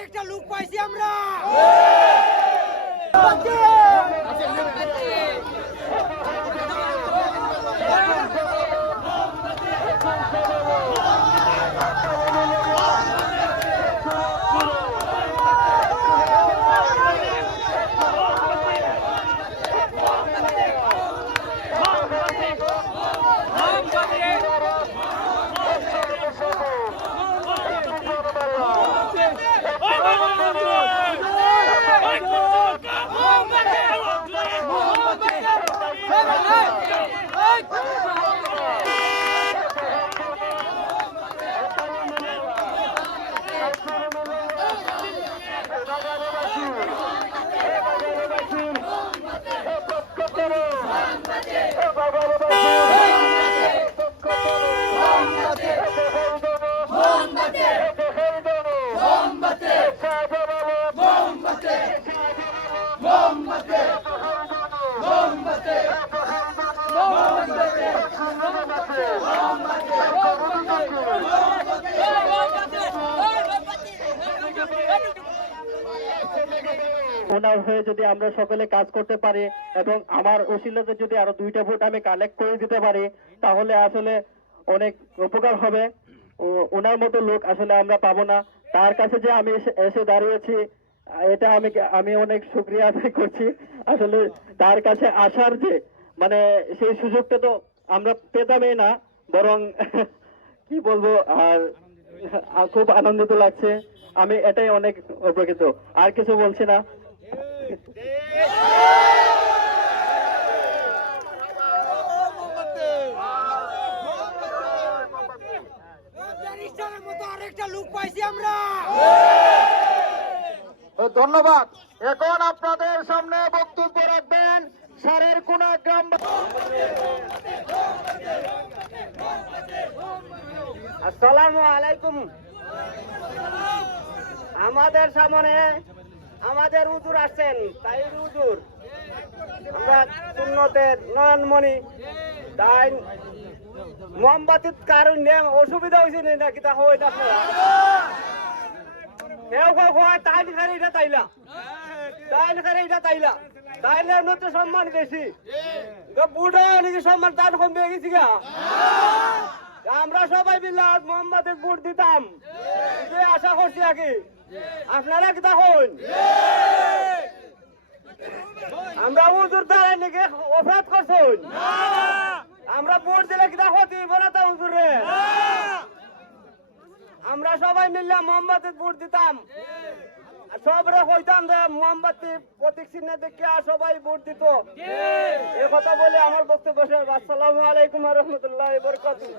আরেকটা লুক পাইছি আমরা। ওনার হয়ে যদি আমরা সকলে কাজ করতে পারি এবং আমার ওসিলাতে যদি আরো 2টা ভোট আমি কালেক্ট করে দিতে পারি তাহলে আসলে অনেক উপকার হবে। ওনার মতো লোক আসলে আমরা পাবো না। তার কাছে যে আমি এসে দাঁড়িয়েছি এটা আমি অনেক শুকরিয়া আদায় করছি। আসলে তার কাছে আসার যে মানে সেই সুযোগটা তো আমরা পেতামই না, বরং কি বলবো, আর খুব আনন্দিত লাগছে। আমি এটাই অনেক উপকৃত, আর কিছু বলছি না। আরেকটা লুক পাইছি আমরা। ধন্যবাদ। এখন আপনাদের সামনে বক্তব্য রাখবেন সারের কোন গ্রাম। আসসালামু আলাইকুম। আমাদের সামনে আমাদের হুজুর আসছেন, তাই হুজুর আমরা সুন্নতের নয়নমণি, তাই মোমবাতির কারণে অসুবিধা হয়েছে নাকি তা হয় আপনারা তাই খারে এটা তাইলা তাইলে তো সম্মান বেশি, বুড়ো নাকি সম্মান তার কমে গেছি গা। আমরা সবাই মিলে মোহাম্মদের ভোট দিতাম, আশা করছি আগে আপনারা কি তখন আমরা হুজুর দ্বারা নাকি অপরাধ করছেন, আমরা ভোট দিলে কি ক্ষতি বলে তা হুজুরে। আমরা সবাই মিললে মোহাম্মদের ভোট দিতাম, সবরে কইতাম যে মোমবাতি প্রতীক চিহ্ন দেখে সবাই ভোট দিত। এ কথা বলে আমার বক্তব্য শেষ। আসসালামু আলাইকুম ওয়া রাহমাতুল্লাহি ওয়া বারাকাতুহু।